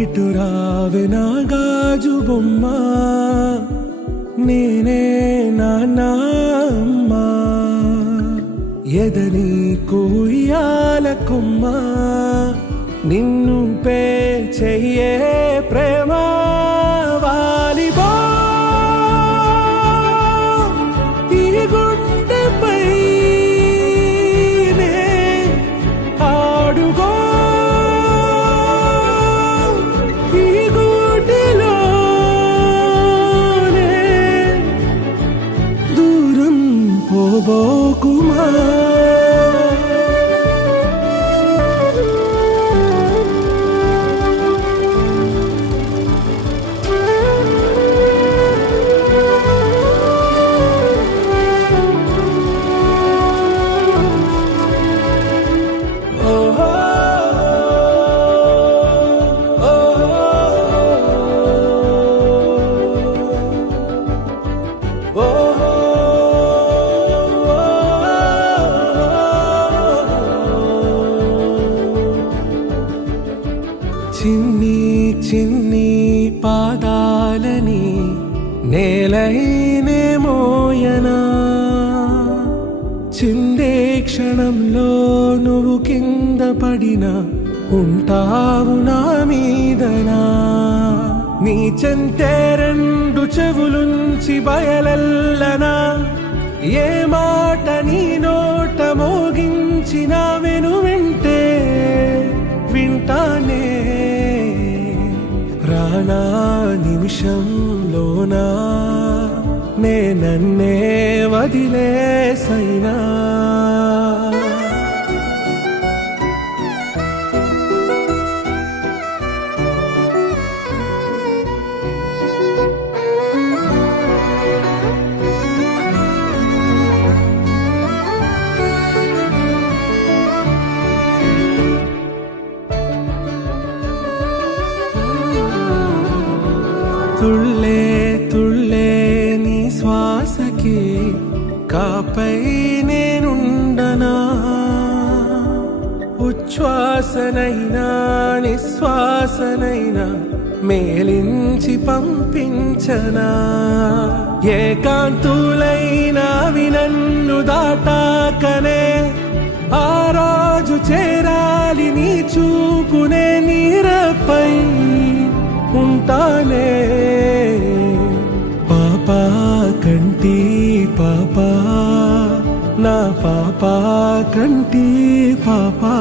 ఇటు రావే నా గాజు బొమ్మ, నేనే నాన్నమ్మ, ఎదని కూయాల కొమ్మ, నిన్ను పే చెయ్యే ప్రేమ వాలిబా ఈ గుండెపై ఆడుగో పోబోకుమా చిన్ని చిన్ని పాదాలని నేలైనే మోయనా, చిందే క్షణంలో నువ్వు కింద పడినా ఉంటావు నా మీదనా, నీ చెంతే రెండు చెవులుంచి బయలెల్లనా, ఏ మాట నీ నోట మోగించిన వెను వింటే వింటానే, రానా నిమిషంలోనా నే నన్నే వదిలేసైనా. తుళ్ళే తుళ్ళే నీ శ్వాసకి కాపై నేనుండనా, ఉచ్ఛ్వాసనైనా నిశ్వాసనైనా మేలించి పంపించనా, ఏకాంతులైనా వినన్ను దాటాకనే ఆ రాజు చేరాలి నీ చూపునే నీరపై ఉంటానే, పాపా కంటి పాపా నా పాపా కంటి పాపా.